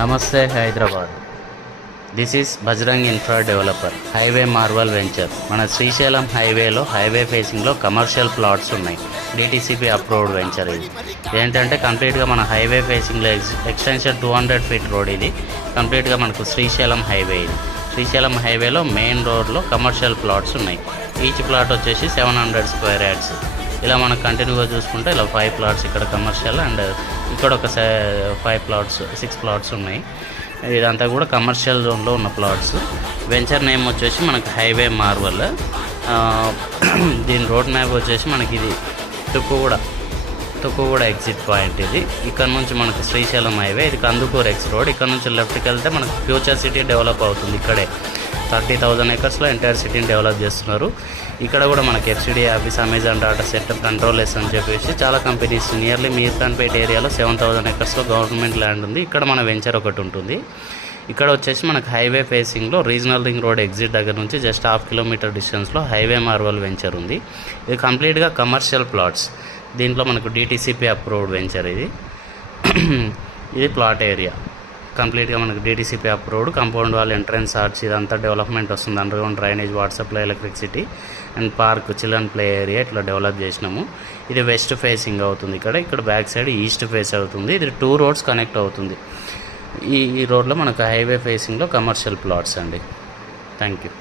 నమస్తే Hyderabad. This is Bajrang infra developer highway marvel venture. మన శ్రీశైలం హైవేలో హైవే ఫేసింగ్లో కమర్షియల్ ప్లాట్స్ ఉన్నాయి. డిటీసీపీ అప్రూవ్డ్ వెంచర్ ఇది. ఏంటంటే కంప్లీట్గా మన హైవే ఫేసింగ్లో ఎక్స్టెన్షన్ 200 ఫీట్ రోడ్ ఇది. కంప్లీట్గా మనకు శ్రీశైలం హైవే ఇది. శ్రీశైలం హైవేలో మెయిన్ రోడ్లో కమర్షియల్ ప్లాట్స్ ఉన్నాయి. ఈచ్ ప్లాట్ వచ్చేసి 700 స్క్వేర్ యార్డ్స్. ఇలా మనం కంటిన్యూగా చూసుకుంటే ఇలా 5 ప్లాట్స్ ఇక్కడ కమర్షియల్ అండ్ ఇక్కడ ఒక 5 ప్లాట్స్ 6 ప్లాట్స్ ఉన్నాయి. ఇదంతా కూడా కమర్షియల్ జోన్లో ఉన్న ప్లాట్స్. వెంచర్ నేమ్ వచ్చేసి మనకి హైవే మార్వల్. దీని రోడ్ మ్యాప్ వచ్చేసి మనకి ఇది తుక్కుగూడ ఎగ్జిట్ పాయింట్ ఇది. ఇక్కడ నుంచి మనకు శ్రీశైలం హైవే, ఇది కందుకూరు ఎక్స్ రోడ్. ఇక్కడ నుంచి లెఫ్ట్కి వెళ్తే మనకు ఫ్యూచర్ సిటీ డెవలప్ అవుతుంది. ఇక్కడే 30,000 ఎకర్స్లో ఎంటైర్ సిటీని డెవలప్ చేస్తున్నారు. ఇక్కడ కూడా మనకి FCD office, Amazon data centre, కంట్రోలెస్ అని చెప్పేసి చాలా కంపెనీస్ నియర్లీ మీర్ఖాన్పేట్ ఏరియాలో 7,000 ఎకర్స్లో గవర్నమెంట్ ల్యాండ్ ఉంది. ఇక్కడ మన వెంచర్ ఒకటి ఉంటుంది. ఇక్కడ వచ్చేసి మనకు హైవే ఫేసింగ్లో రీజనల్ రింగ్ రోడ్ ఎగ్జిట్ దగ్గర నుంచి జస్ట్ 1/2 కిలోమీటర్ డిస్టెన్స్లో హైవే మార్వల్ వెంచర్ ఉంది. ఇది కంప్లీట్గా కమర్షియల్ ప్లాట్స్. దీంట్లో మనకు డిటీసీపీ అప్రూవ్డ్ వెంచర్ ఇది. ఇది ప్లాట్ ఏరియా కంప్లీట్గా మనకు DTCP approved. Compound wall, entrance arch, ఇదంతా డెవలప్మెంట్ వస్తుంది. Underground drainage, water supply, electricity and park, children play area ఇట్లా డెవలప్ చేసినాము. ఇది వెస్ట్ ఫేసింగ్ అవుతుంది. ఇక్కడ బ్యాక్ సైడ్ ఈస్ట్ ఫేస్ అవుతుంది. ఇది 2 రోడ్స్ కనెక్ట్ అవుతుంది. ఈ రోడ్లో మనకు హైవే ఫేసింగ్లో కమర్షియల్ ప్లాట్స్ అండి. Thank you.